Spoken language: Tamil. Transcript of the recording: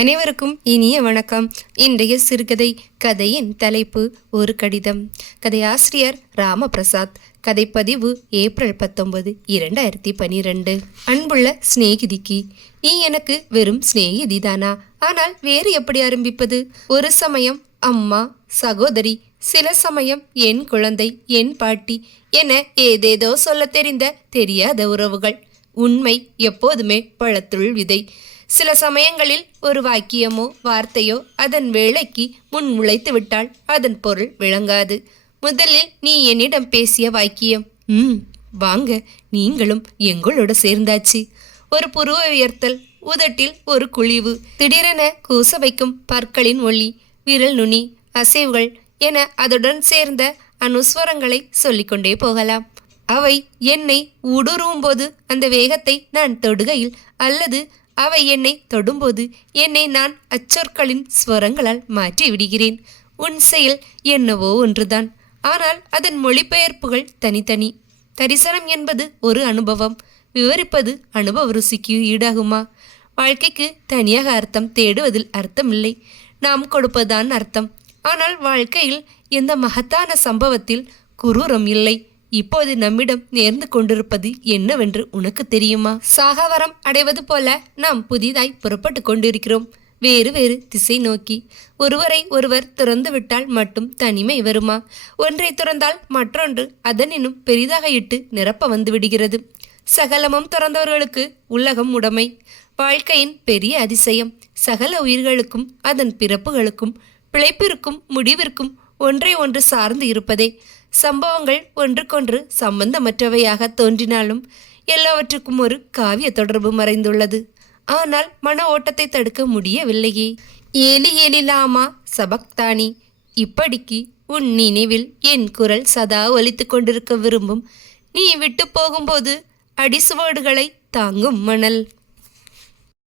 அனைவருக்கும் இனிய வணக்கம். இன்றைய சிறுகதை கதையின் தலைப்பு ஒரு கடிதம். கதையாசிரியர் ராமபிரசாத். கதைப்பதிவு ஏப்ரல் பத்தொன்பது இரண்டாயிரத்தி பனிரெண்டு. அன்புள்ள சிநேகிதிக்கு நீ எனக்கு வெறும் சிநேகிதிதானா? ஆனால் வேறு எப்படி ஆரம்பிப்பது? ஒரு சமயம் அம்மா சகோதரி சில சமயம் என் குழந்தை என் பாட்டி என ஏதேதோ சொல்லத் தெரிந்த தெரியாத உறவுகள். உண்மை எப்போதுமே பழத்துள் விதை. சில சமயங்களில் ஒரு வாக்கியமோ வார்த்தையோ அதன் வேலைக்கு முன் முளைத்து விட்டால் அதன் பொருள் விளங்காது. முதலில் நீ என்னிடம் பேசிய வாக்கியம். ம் வாங்க நீங்களும் எங்களோட சேர்ந்தாச்சு. ஒரு புருவ உயர்த்தல் உதட்டில் ஒரு குழிவு திடீரென கூச வைக்கும் பற்களின் ஒளி விரல் நுனி அசைவுகள் என அதுடன் சேர்ந்த அனுஸ்வரங்களை சொல்லிக்கொண்டே போகலாம். அவை என்னை ஊடுருவும் போது அந்த வேகத்தை நான் தொடுகையில் அல்லது அவை என்னை தொடும்போது என்னை நான் அச்சொற்களின் ஸ்வரங்களால் மாற்றி விடுகிறேன் உன் செயல் என்னவோ ஒன்றுதான். ஆனால் அதன் மொழிபெயர்ப்புகள் தனித்தனி. தரிசனம் என்பது ஒரு அனுபவம். விவரிப்பது அனுபவ ருசிக்கு ஈடாகுமா? வாழ்க்கைக்கு தனியாக அர்த்தம் தேடுவதில் அர்த்தமில்லை. நாம் கொடுப்பதுதான் அர்த்தம். ஆனால் வாழ்க்கையில் எந்த மகத்தான சம்பவத்தில் குரூரம் இல்லை. இப்போது நம்மிடம் நேர்ந்து கொண்டிருப்பது என்னவென்று உனக்கு தெரியுமா? சாகவரம் அடைவது போல நாம் புதிதாய் புறப்பட்டு கொண்டிருக்கிறோம். வேறு வேறு திசை நோக்கி. ஒருவரை ஒருவர் திறந்து விட்டால் மட்டும் தனிமை வருமா? ஒன்றை திறந்தால் மற்றொன்று அதனினும் பெரிதாக இட்டு நிரப்ப வந்து விடுகிறது. சகலமும் திறந்தவர்களுக்கு உலகம் உடைமை. வாழ்க்கையின் பெரிய அதிசயம். சகல உயிர்களுக்கும் அதன் பிறப்புகளுக்கும் பிழைப்பிற்கும் முடிவிற்கும் ஒன்றை ஒன்று சார்ந்து இருப்பதே. சம்பவங்கள் ஒன்றுக்கொன்று சம்பந்தமற்றவையாக தோன்றினாலும் எல்லாவற்றுக்கும் ஒரு காவிய தொடர்பு மறைந்துள்ளது. ஆனால் மன ஓட்டத்தை தடுக்க முடியவில்லையே. ஏலி ஏலிலாமா சபக்தானி இப்படிக்கு உன் நினைவில் என் குரல் சதா ஒலித்து கொண்டிருக்க விரும்பும். நீ விட்டு போகும்போது அடிசுவோடுகளை தாங்கும் மணல்.